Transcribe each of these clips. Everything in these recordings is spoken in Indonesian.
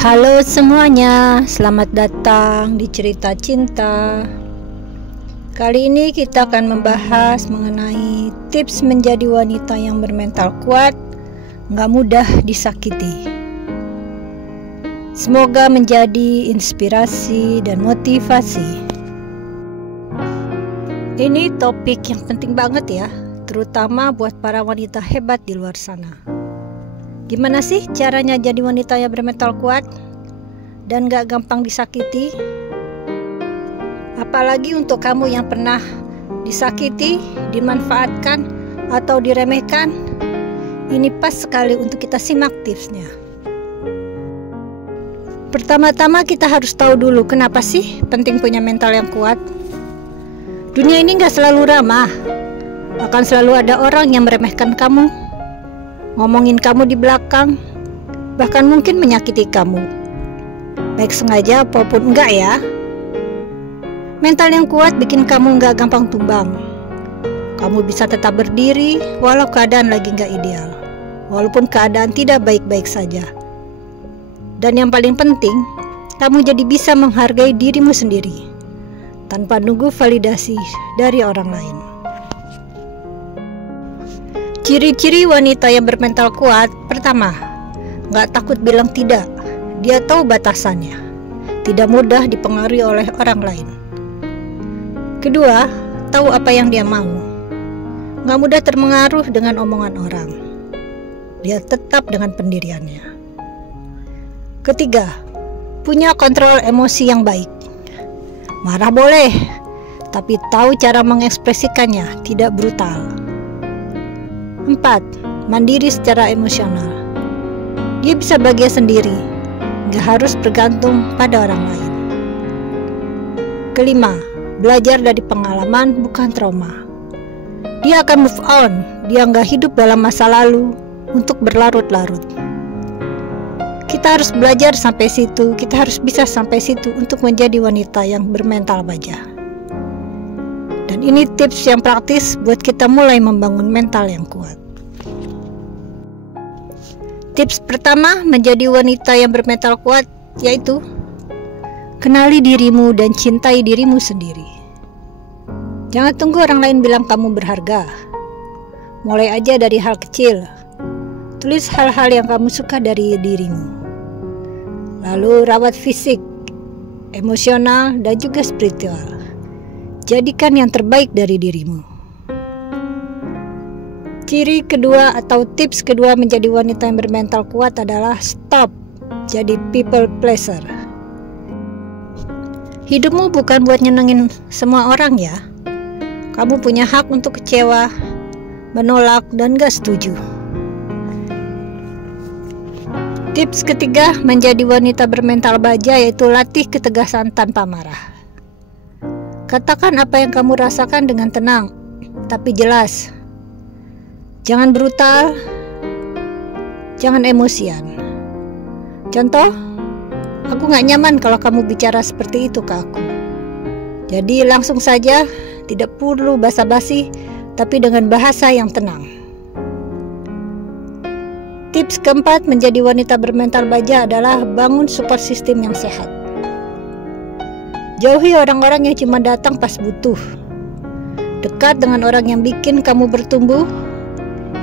Halo semuanya, selamat datang di Cerita Cinta. Kali ini kita akan membahas mengenai tips menjadi wanita yang bermental kuat, gak mudah disakiti. Semoga menjadi inspirasi dan motivasi. Ini topik yang penting banget ya, terutama buat para wanita hebat di luar sana. Gimana sih caranya jadi wanita yang bermental kuat dan gak gampang disakiti? Apalagi untuk kamu yang pernah disakiti, dimanfaatkan, atau diremehkan. Ini pas sekali untuk kita simak tipsnya. Pertama-tama kita harus tahu dulu kenapa sih penting punya mental yang kuat. Dunia ini gak selalu ramah. Akan selalu ada orang yang meremehkan kamu, ngomongin kamu di belakang, bahkan mungkin menyakiti kamu, baik sengaja maupun enggak ya. Mental yang kuat bikin kamu enggak gampang tumbang. Kamu bisa tetap berdiri walau keadaan lagi enggak ideal, walaupun keadaan tidak baik-baik saja. Dan yang paling penting, kamu jadi bisa menghargai dirimu sendiri tanpa nunggu validasi dari orang lain. Ciri-ciri wanita yang bermental kuat: pertama, gak takut bilang tidak. Dia tahu batasannya, tidak mudah dipengaruhi oleh orang lain. Kedua, tahu apa yang dia mau, gak mudah terpengaruh dengan omongan orang. Dia tetap dengan pendiriannya. Ketiga, punya kontrol emosi yang baik. Marah boleh, tapi tahu cara mengekspresikannya, tidak brutal. 4. Mandiri secara emosional. Dia bisa bahagia sendiri, gak harus bergantung pada orang lain. Kelima, belajar dari pengalaman bukan trauma. Dia akan move on, dia gak hidup dalam masa lalu untuk berlarut-larut. Kita harus belajar sampai situ, kita harus bisa sampai situ untuk menjadi wanita yang bermental baja. Dan ini tips yang praktis buat kita mulai membangun mental yang kuat. Tips pertama menjadi wanita yang bermental kuat yaitu kenali dirimu dan cintai dirimu sendiri. Jangan tunggu orang lain bilang kamu berharga. Mulai aja dari hal kecil. Tulis hal-hal yang kamu suka dari dirimu. Lalu rawat fisik, emosional, dan juga spiritual. Jadikan yang terbaik dari dirimu. Ciri kedua atau tips kedua menjadi wanita yang bermental kuat adalah stop jadi people pleaser. Hidupmu bukan buat nyenengin semua orang ya. Kamu punya hak untuk kecewa, menolak, dan gak setuju. Tips ketiga menjadi wanita bermental baja yaitu latih ketegasan tanpa marah. Katakan apa yang kamu rasakan dengan tenang, tapi jelas. Jangan brutal, jangan emosian. Contoh, aku gak nyaman kalau kamu bicara seperti itu ke aku. Jadi langsung saja, tidak perlu basa-basi, tapi dengan bahasa yang tenang. Tips keempat menjadi wanita bermental baja adalah bangun support system yang sehat. Jauhi orang-orang yang cuma datang pas butuh. Dekat dengan orang yang bikin kamu bertumbuh,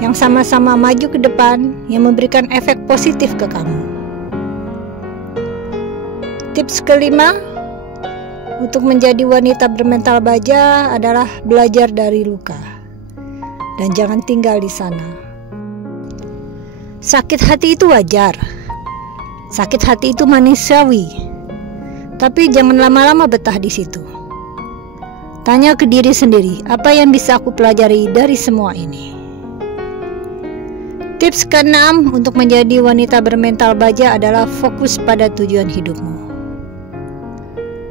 yang sama-sama maju ke depan, yang memberikan efek positif ke kamu. Tips kelima untuk menjadi wanita bermental baja adalah belajar dari luka dan jangan tinggal di sana. Sakit hati itu wajar, sakit hati itu manusiawi, tapi jangan lama-lama betah di situ. Tanya ke diri sendiri, apa yang bisa aku pelajari dari semua ini? Tips ke-6 untuk menjadi wanita bermental baja adalah fokus pada tujuan hidupmu.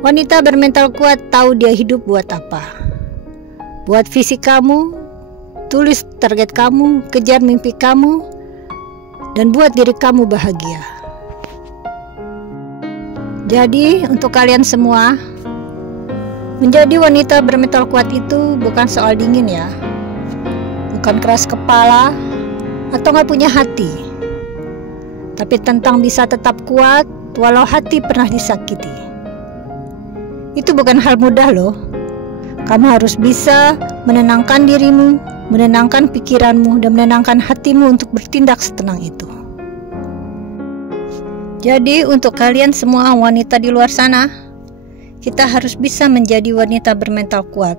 Wanita bermental kuat tahu dia hidup buat apa. Buat visi kamu, tulis target kamu, kejar mimpi kamu, dan buat diri kamu bahagia. Jadi untuk kalian semua, menjadi wanita bermental kuat itu bukan soal dingin ya, bukan keras kepala, atau gak punya hati, tapi tentang bisa tetap kuat walau hati pernah disakiti. Itu bukan hal mudah loh. Kamu harus bisa menenangkan dirimu, menenangkan pikiranmu, dan menenangkan hatimu untuk bertindak setenang itu. Jadi untuk kalian semua wanita di luar sana, kita harus bisa menjadi wanita bermental kuat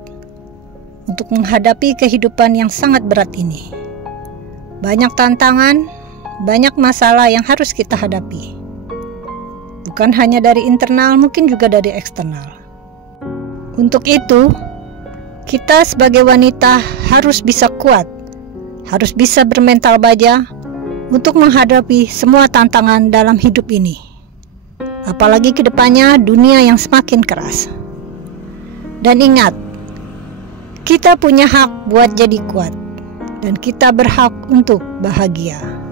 untuk menghadapi kehidupan yang sangat berat ini. Banyak tantangan, banyak masalah yang harus kita hadapi. Bukan hanya dari internal, mungkin juga dari eksternal. Untuk itu, kita sebagai wanita harus bisa kuat, harus bisa bermental baja untuk menghadapi semua tantangan dalam hidup ini. Apalagi ke depannya dunia yang semakin keras. Dan ingat, kita punya hak buat jadi kuat, dan kita berhak untuk bahagia.